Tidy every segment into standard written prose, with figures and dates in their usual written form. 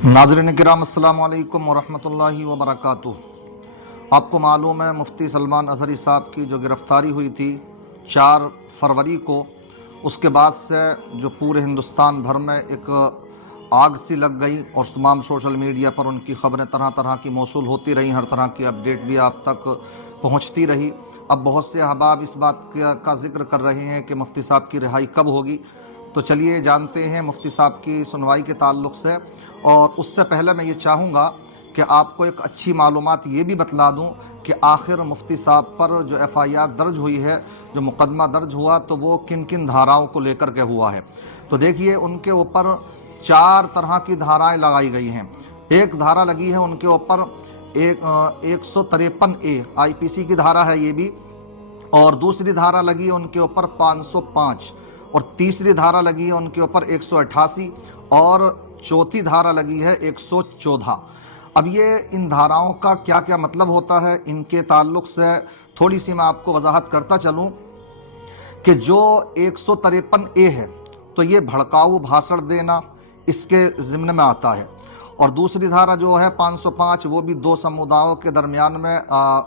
नाज़रीन किराम अस्सलाम वालेकुम वरहमतुल्लाहि वबरकातुह। आपको मालूम है मुफ्ती सलमान अज़हरी साहब की जो गिरफ़्तारी हुई थी 4 फरवरी को, उसके बाद से जो पूरे हिंदुस्तान भर में एक आग सी लग गई और तमाम सोशल मीडिया पर उनकी ख़बरें तरह तरह की मौसूल होती रहीं, हर तरह की अपडेट भी आप तक पहुँचती रही। अब बहुत से अहबाब इस बात का ज़िक्र कर रहे हैं कि मुफ्ती साहब की रिहाई कब होगी। तो चलिए जानते हैं मुफ्ती साहब की सुनवाई के ताल्लुक़ से। और उससे पहले मैं ये चाहूँगा कि आपको एक अच्छी मालूमात ये भी बतला दूँ कि आखिर मुफ्ती साहब पर जो FIR दर्ज हुई है, जो मुकदमा दर्ज हुआ, तो वो किन किन धाराओं को लेकर के हुआ है। तो देखिए उनके ऊपर 4 तरह की धाराएं लगाई गई हैं। एक धारा लगी है उनके ऊपर 153A IPC की धारा है ये भी, और दूसरी धारा लगी है उनके ऊपर 505, और तीसरी धारा लगी है उनके ऊपर 188, और चौथी धारा लगी है 114। अब ये इन धाराओं का क्या क्या मतलब होता है, इनके ताल्लुक़ से थोड़ी सी मैं आपको वजाहत करता चलूँ कि जो 153A है तो ये भड़काऊ भाषण देना इसके ज़िम्न में आता है, और दूसरी धारा जो है 505 वो भी 2 समुदायों के दरमियान में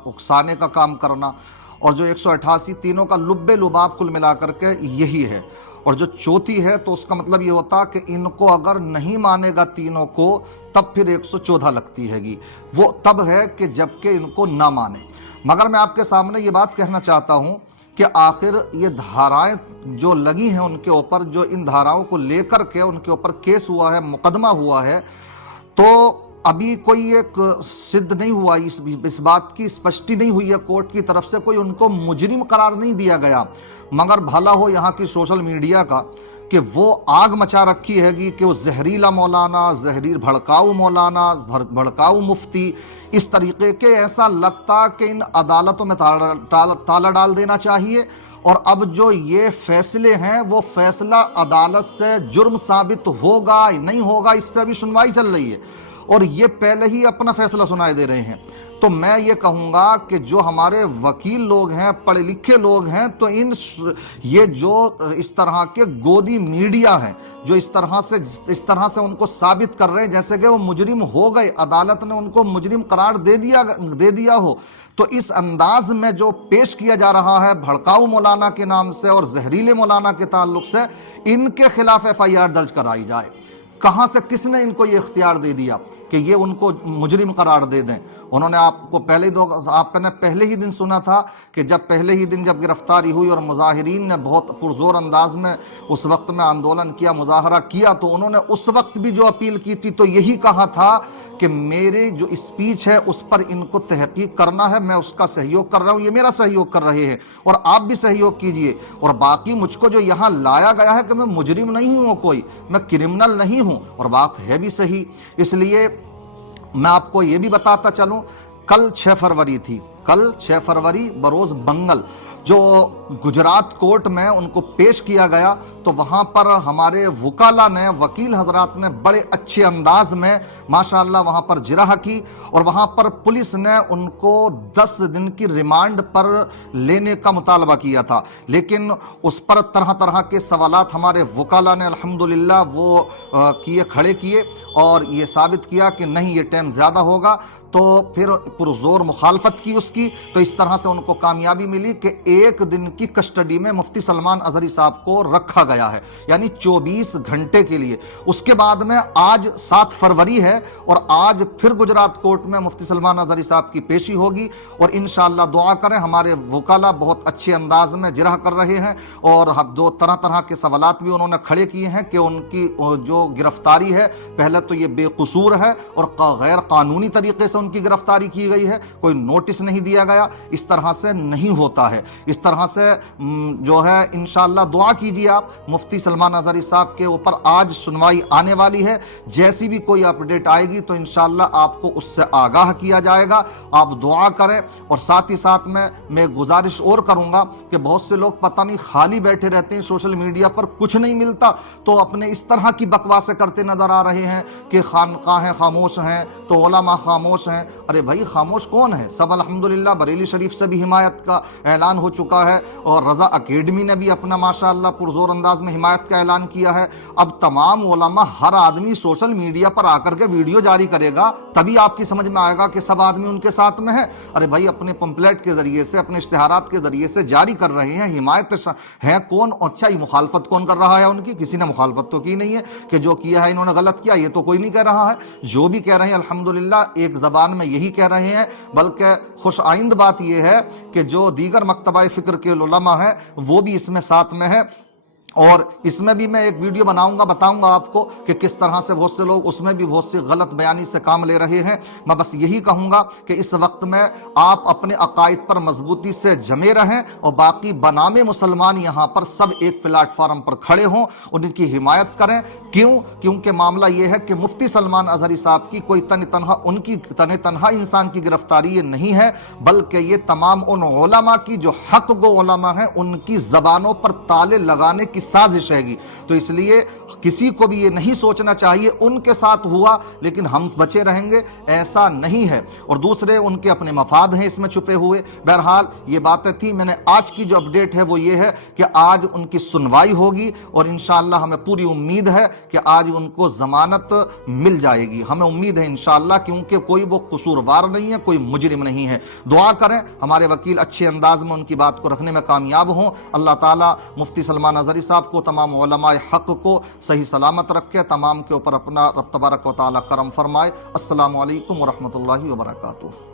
उकसाने का काम करना, और जो 188 तीनों का लुब्बे लुबाब कुल मिला करके यही है। और जो चौथी है तो उसका मतलब ये होता कि इनको अगर नहीं मानेगा तीनों को तब फिर 114 लगती हैगी, वो तब है कि जबकि इनको ना माने। मगर मैं आपके सामने ये बात कहना चाहता हूँ कि आखिर ये धाराएं जो लगी हैं उनके ऊपर, जो इन धाराओं को लेकर के उनके ऊपर केस हुआ है, मुकदमा हुआ है, तो अभी कोई एक सिद्ध नहीं हुआ, इस बात की स्पष्टि नहीं हुई है कोर्ट की तरफ से, कोई उनको मुजरिम करार नहीं दिया गया। मगर भला हो यहाँ की सोशल मीडिया का कि वो आग मचा रखी हैगी कि वो जहरीला मौलाना, जहरील भड़काऊ मौलाना, भड़काऊ मुफ्ती, इस तरीके के, ऐसा लगता कि इन अदालतों में ताला डाल देना चाहिए। और अब जो ये फैसले हैं वो फैसला अदालत से जुर्म साबित होगा नहीं होगा, इस पर अभी सुनवाई चल रही है, और ये पहले ही अपना फैसला सुनाए दे रहे हैं। तो मैं ये कहूँगा कि जो हमारे वकील लोग हैं, पढ़े लिखे लोग हैं, तो ये जो इस तरह के गोदी मीडिया हैं जो इस तरह से उनको साबित कर रहे हैं जैसे कि वो मुजरिम हो गए, अदालत ने उनको मुजरिम करार दे दिया हो, तो इस अंदाज में जो पेश किया जा रहा है भड़काऊ मौलाना के नाम से और जहरीले मौलाना के ताल्लुक से, इनके खिलाफ FIR दर्ज कराई जाए। कहां से, किसने इनको ये इख्तियार दे दिया कि ये उनको मुजरिम करार दे दें? उन्होंने आपने पहले ही दिन सुना था कि जब गिरफ्तारी हुई और मुजाहिरीन ने बहुत पुरजोर अंदाज में उस वक्त में आंदोलन किया, मुजाहरा किया, तो उन्होंने उस वक्त भी जो अपील की थी तो यही कहा था कि मेरे जो स्पीच है उस पर इनको तहकीक करना है, मैं उसका सहयोग कर रहा हूँ, ये मेरा सहयोग कर रहे हैं और आप भी सहयोग कीजिए। और बाकी मुझको जो यहाँ लाया गया है कि मैं मुजरिम नहीं हूँ, कोई मैं क्रिमिनल नहीं हूँ, और बात है भी सही। इसलिए मैं आपको ये भी बताता चलूं, कल 6 फरवरी थी, कल 6 फरवरी बरोज मंगल जो गुजरात कोर्ट में उनको पेश किया गया, तो वहां पर हमारे वकाला ने, वकील हजरात ने बड़े अच्छे अंदाज में माशाअल्लाह वहां पर जिरह की, और वहां पर पुलिस ने उनको 10 दिन की रिमांड पर लेने का मुतालबा किया था, लेकिन उस पर तरह तरह के सवालात हमारे वकाला ने अल्हम्दुलिल्लाह वो खड़े किए और ये साबित किया कि नहीं, ये टाइम ज़्यादा होगा। तो फिर पुरजोर मुखालफत की उसकी, तो इस तरह से उनको कामयाबी मिली कि 1 दिन की कस्टडी में मुफ्ती सलमान अज़हरी साहब को रखा गया है, यानी 24 घंटे के लिए। उसके बाद में आज 7 फरवरी है और आज फिर गुजरात कोर्ट में मुफ्ती सलमान अज़हरी साहब की पेशी होगी, और इंशाअल्लाह दुआ करें, हमारे वकाला बहुत अच्छे अंदाज में जिरह कर रहे हैं, और दो तरह तरह के सवालात भी उन्होंने खड़े किए हैं कि उनकी जो गिरफ्तारी है, पहले तो ये बेकसूर है और गैर कानूनी तरीके से उनकी गिरफ्तारी की गई है, कोई नोटिस नहीं दिया गया, इस तरह से नहीं होता है। इस तरह से जो है इंशाअल्लाह दुआ कीजिए आप, मुफ्ती सलमान अज़हरी साहब के ऊपर आज सुनवाई आने वाली है, जैसी भी कोई अपडेट आएगी तो इंशाअल्लाह आपको उससे आगाह किया जाएगा। आप दुआ करें, और साथ ही साथ में मैं गुजारिश और करूंगा कि बहुत से लोग पता नहीं खाली बैठे रहते हैं सोशल मीडिया पर, कुछ नहीं मिलता तो अपने इस तरह की बकवासें करते नजर आ रहे हैं कि खानकाहें खामोश हैं तो उलमा खामोश हैं। अरे भाई, खामोश कौन है? सब अल्हम्दुलिल्लाह बरेली शरीफ से भी हिमायत का ऐलान हो चुका है, اور رضا اکیڈمی نے بھی اپنا ماشاءاللہ پرزور انداز میں حمایت کا اعلان کیا ہے۔ اب تمام علماء، ہر آدمی سوشل میڈیا پر آ کر کے ویڈیو جاری کرے گا، تبھی آپ کی سمجھ میں آئے گا کہ سب آدمی ان کے ساتھ میں ہے۔ ارے بھائی، اپنے پمپلیٹ کے ذریعے سے، اپنے اشتہارات کے ذریعے سے جاری کر رہے ہیں، حمایت ہے کون؟ اچھا، یہ مخالفت کون کر رہا ہے ان کی؟ کسی نے مخالفت تو کی نہیں ہے کہ جو کیا ہے انہوں نے غلط کیا، یہ تو کوئی نہیں کہہ رہا ہے۔ جو بھی کہہ رہے ہیں الحمدللہ ایک زبان میں یہی کہہ رہے ہیں، بلکہ خوش آئند بات یہ ہے کہ جو دیگر مکتبہ فکر کے علماء ہیں وہ بھی اس میں ساتھ میں ہے، اور اس میں بھی میں ایک ویڈیو بناؤں گا، بتاؤں گا آپ کو کہ کس طرح سے بہت سے لوگ اس میں بھی بہت سی غلط بیانی سے کام لے رہے ہیں۔ میں بس یہی کہوں گا کہ اس وقت میں آپ اپنے عقائد پر مضبوطی سے جمے رہیں، اور باقی بنام مسلمان یہاں پر سب ایک پلیٹ فارم پر کھڑے ہوں، ان کی حمایت کریں۔ کیونکہ معاملہ یہ ہے کہ مفتی سلمان اظہری صاحب کی کوئی تنہا انسان کی گرفتاری یہ نہیں ہے، بلکہ یہ تمام ان علماء کی جو حق گو علماء ہیں ان کی زبانوں پر تالے لگانے کی سازش رہے گی۔ تو اس لیے کسی کو بھی یہ نہیں سوچنا چاہیے ان کے ساتھ ہوا لیکن ہم بچے رہیں گے، ایسا نہیں ہے۔ اور دوسرے ان کے اپنے مفاد ہیں اس میں چھپے ہوئے۔ بہرحال یہ باتیں تھی، میں نے آج کی جو اپڈیٹ ہے وہ یہ ہے کہ آج ان کی سنوائی ہوگی، اور انشاءاللہ ہمیں پوری امید ہے کہ آج ان کو ضمانت مل جائے گی، ہمیں امید ہے انشاءاللہ، کیونکہ کوئی وہ قصوروار نہیں ہے، کوئی مجرم نہیں ہے۔ دعا کریں ہمارے وکیل اچھے انداز میں ان کی بات کو رکھنے میں کامیاب ہوں۔ اللہ تعالیٰ مفتی سلمان اظہری صاحب کو، تمام علماء حق کو صحیح سلامت رکھے، تمام کے اوپر اپنا رب تبارک و تعالیٰ کرم فرمائے۔ السلام علیکم ورحمۃ اللہ وبرکاتہ۔